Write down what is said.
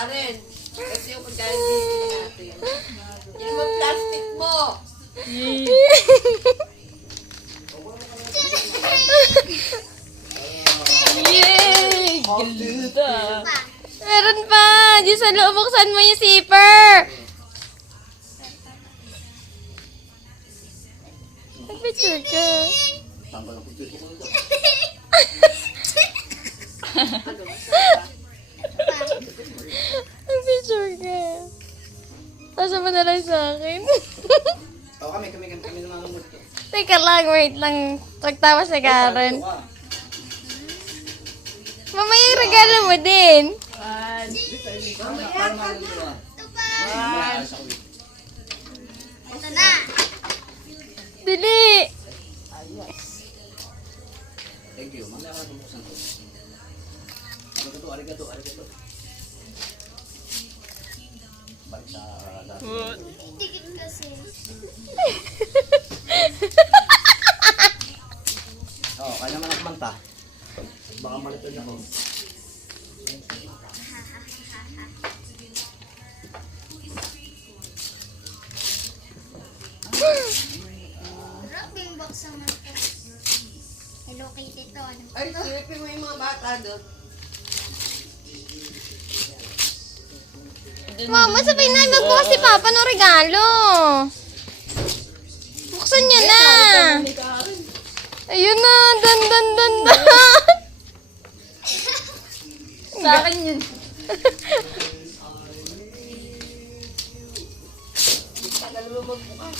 Karen, kasi yung pagkain bibili natin. Yung mga plastic mo. Yay! Ganda! Meron pa! Di sa loob, buksan mo yung zipper! Nag-picture ka. Nag-picture ka. Pasa mo na lang sa akin. Oh, kami namamamod ko. Teka lang, wait lang. Tagtawa si Karen. Mamaya yung regalo mo din. Ito na. Dili. Thank you. Mamaya ka bubuksan ko. Arigato. Balik sa dati. Tikit kasi. Oh, kaya naman ako manta. Baka malitod ako. Grabe yung box naman ito. Hello Kitty to. Ano? Ay, silipin mo yung mga bata doon. Mama, sabay na. Magbukas si Papa ng regalo. Buksan niya na. Ayun na. Dan. Sa akin yun. Tagal mo magbukas.